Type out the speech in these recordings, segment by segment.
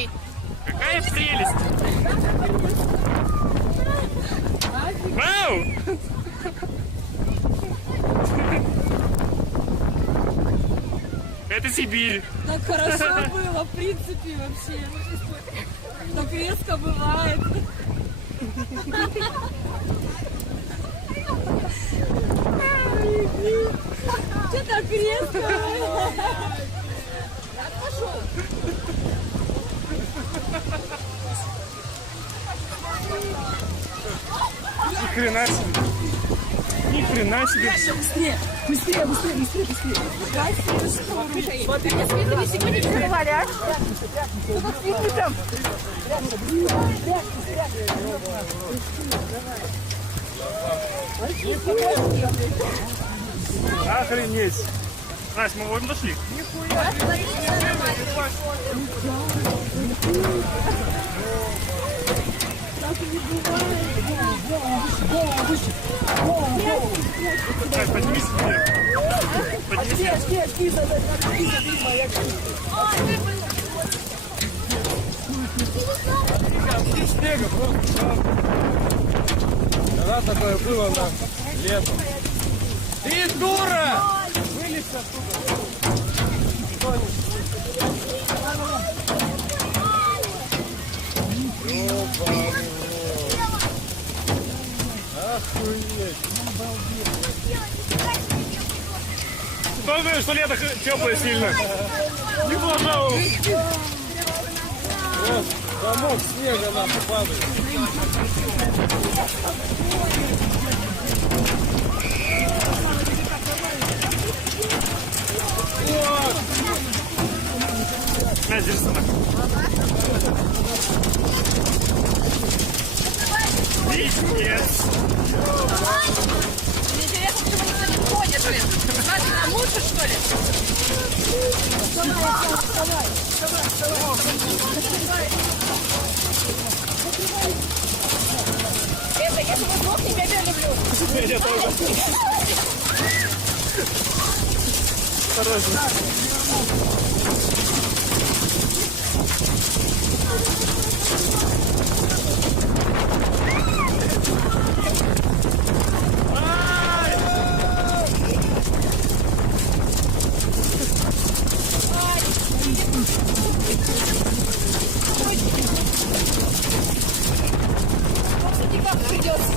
ней. Какая прелесть! Вау! Это Сибирь. Так хорошо было, в принципе, вообще. Так резко бывает. Что так резко? Пошел. Ни хрена себе. Ни хрена себе. Быстрее, быстрее, быстрее, быстрее, быстрее. Смотри, не секунду не валять. Что тут фильмы там? Охренеть. Настя, мы вон дошли. Нихуя. Поднимись вверх. Поднимись снега просто. Когда такое было на летом? Ты дура! Вылезь оттуда. Охуеть. Думаю, что лето теплое сильно. Не пожалуйста. Вот, комок снега нам падает. Вот. На, здесь сама. Пиздец. Мне интересно, почему никто не ходит, блин. Значит, нам лучше, что ли? Это, если вы двух, тебя я люблю. Я тоже. Осторожно. Как придется.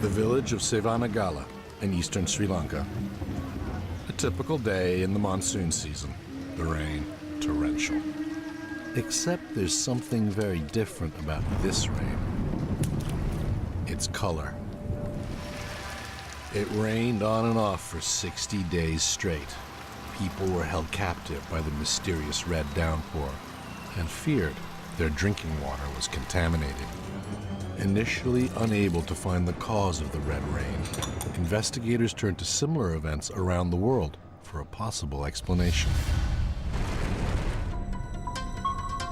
The village of Sevanagala in eastern Sri Lanka. A typical day in the monsoon season. The rain, torrential. Except there's something very different about this rain. Its color. It rained on and off for 60 days straight. People were held captive by the mysterious red downpour and feared their drinking water was contaminated. Initially unable to find the cause of the red rain, investigators turned to similar events around the world for a possible explanation.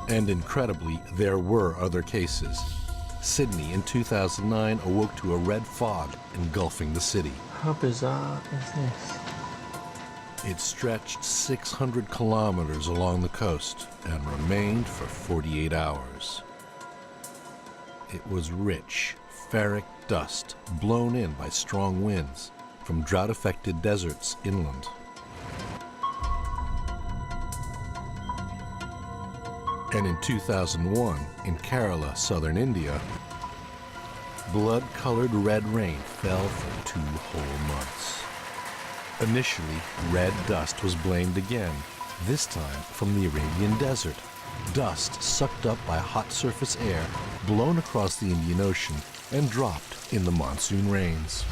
And incredibly, there were other cases. Sydney in 2009 awoke to a red fog engulfing the city. How bizarre is this? It stretched 600 kilometers along the coast and remained for 48 hours. It was rich, ferric dust blown in by strong winds from drought-affected deserts inland. And in 2001, in Kerala, southern India, blood-colored red rain fell for 2 whole months. Initially, red dust was blamed again, this time from the Arabian desert. Dust sucked up by hot surface air, blown across the Indian Ocean, and dropped in the monsoon rains.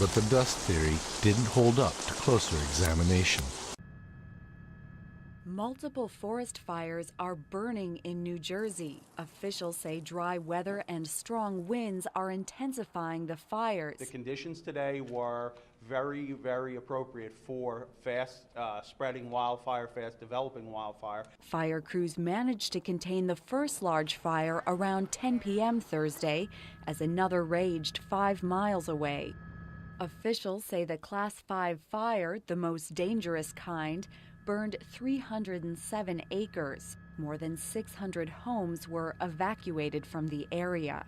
But the dust theory didn't hold up to closer examination. Multiple forest fires are burning in New Jersey. Officials say dry weather and strong winds are intensifying the fires. The conditions today were very, very appropriate for fast spreading wildfire, fast developing wildfire. Fire crews managed to contain the first large fire around 10 p.m. Thursday as another raged 5 miles away. Officials say the Class 5 fire, the most dangerous kind, burned 307 acres. More than 600 homes were evacuated from the area.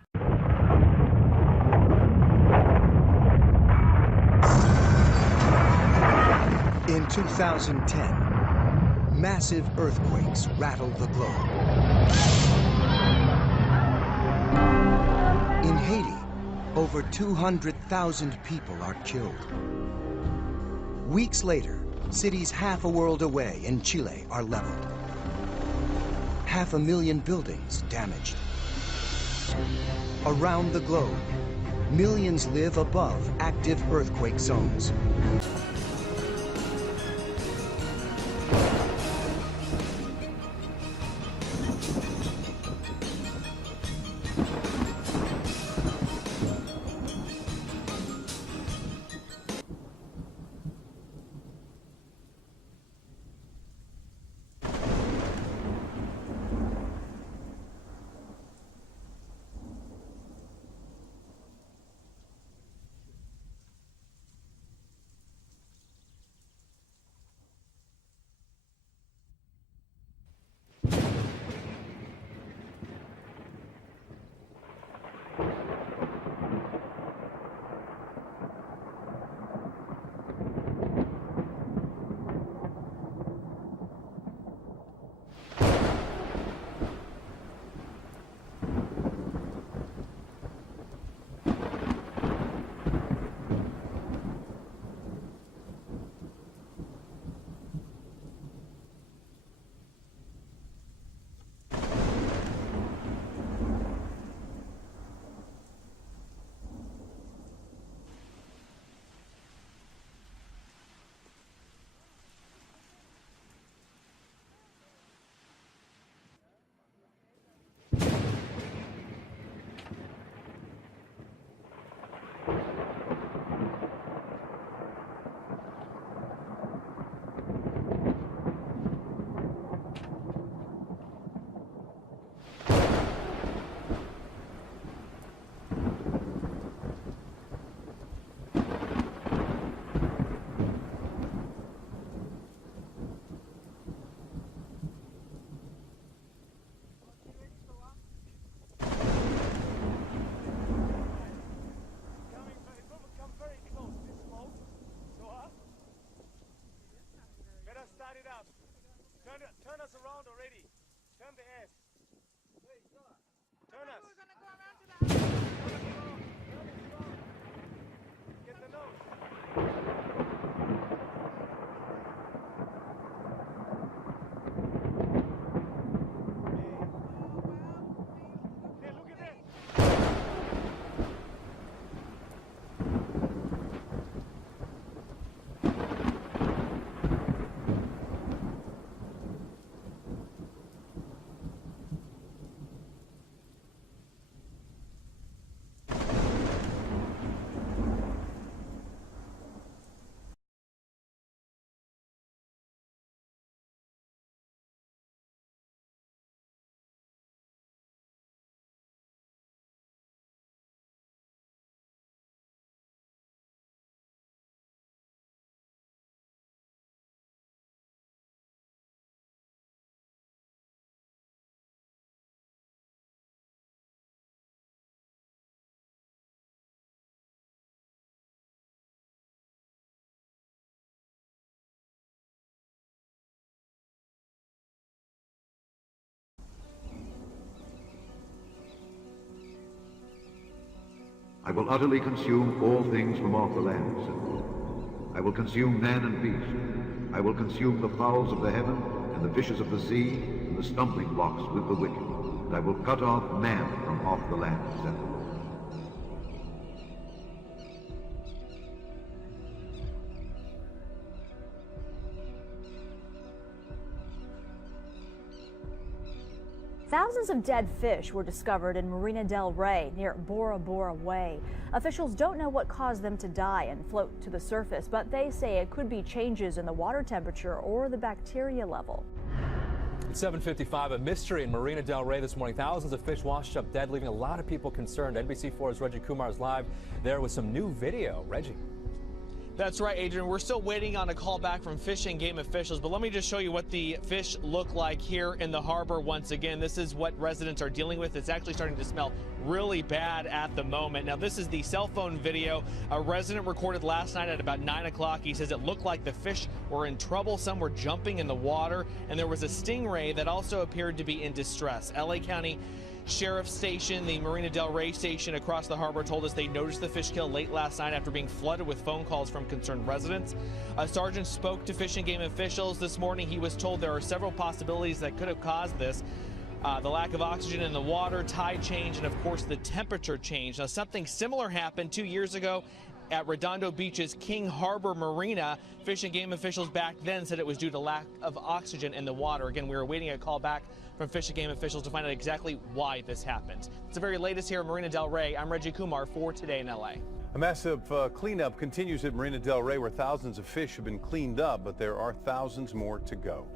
In 2010, massive earthquakes rattled the globe. In Haiti, over 200,000 people are killed. Weeks later, cities half a world away in Chile are leveled. 500,000 buildings damaged. Around the globe, millions live above active earthquake zones. Turn us around already. Turn the ass. Turn us. Turn us around. Turn us around. Get the nose. Hey, look at that. I will utterly consume all things from off the land, said the Lord. I will consume man and beast. I will consume the fowls of the heaven, and the fishes of the sea, and the stumbling blocks with the wicked. And I will cut off man from off the land, said the Lord. Thousands of dead fish were discovered in Marina del Rey near Bora Bora Way. Officials don't know what caused them to die and float to the surface, but they say it could be changes in the water temperature or the bacteria level. It's 7:55, a mystery in Marina del Rey this morning. Thousands of fish washed up dead, leaving a lot of people concerned. NBC4's Reggie Kumar is live there with some new video. Reggie. That's right, Adrian. We're still waiting on a call back from Fish and Game officials, but let me just show you what the fish look like here in the harbor once again. This is what residents are dealing with. It's actually starting to smell really bad at the moment. Now, this is the cell phone video a resident recorded last night at about 9 o'clock. He says it looked like the fish were in trouble. Some were jumping in the water, and there was a stingray that also appeared to be in distress. LA County Sheriff's Station, the Marina del Rey station across the harbor, told us they noticed the fish kill late last night after being flooded with phone calls from concerned residents. A sergeant spoke to Fish and Game officials this morning. He was told there are several possibilities that could have caused this. The lack of oxygen in the water, tide change, and of course the temperature change. Now, something similar happened 2 years ago at Redondo Beach's King Harbor Marina. Fish and Game officials back then said it was due to lack of oxygen in the water. Again, we were awaiting a call back from Fish and Game officials to find out exactly why this happened. It's the very latest here at Marina del Rey. I'm Reggie Kumar for Today in LA. A massive cleanup continues at Marina del Rey, where thousands of fish have been cleaned up, but there are thousands more to go.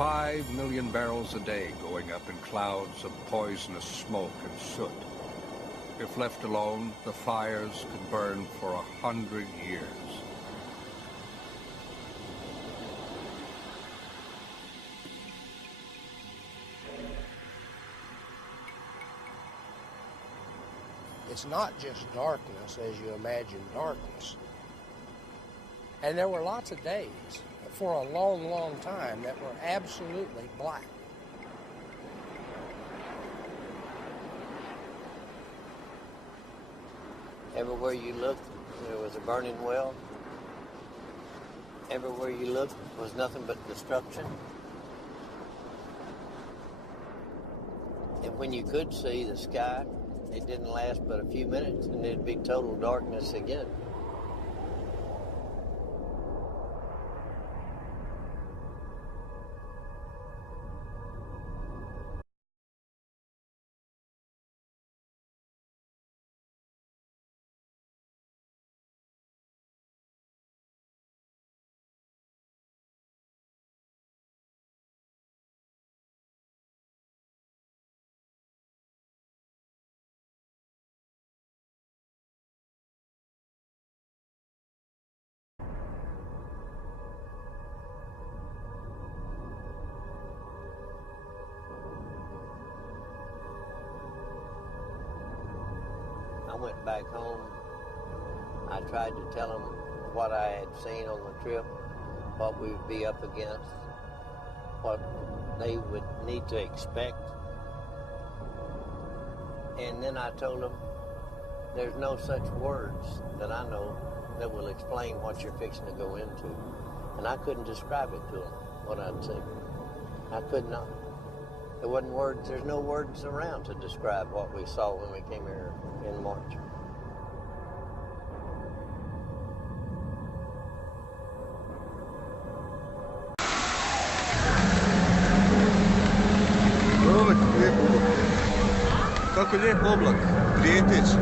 5 million barrels a day going up in clouds of poisonous smoke and soot. If left alone, the fires could burn for 100 years. It's not just darkness as you imagine darkness. And there were lots of days for a long, long time that were absolutely black. Everywhere you looked, there was a burning well. Everywhere you looked was nothing but destruction. And when you could see the sky, it didn't last but a few minutes, and it'd be total darkness again. I went back home. I tried to tell them what I had seen on the trip, what we would be up against, what they would need to expect. And then I told them, there's no such words that I know that will explain what you're fixing to go into. And I couldn't describe it to them, what I'd seen. I could not. There wasn't words, there's no words around to describe what we saw when we came here in March. Kako lijep oblak, prijeteći.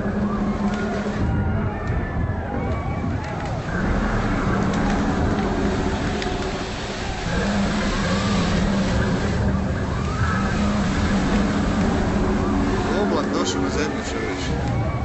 Oblak došao na zemlju, čovječe.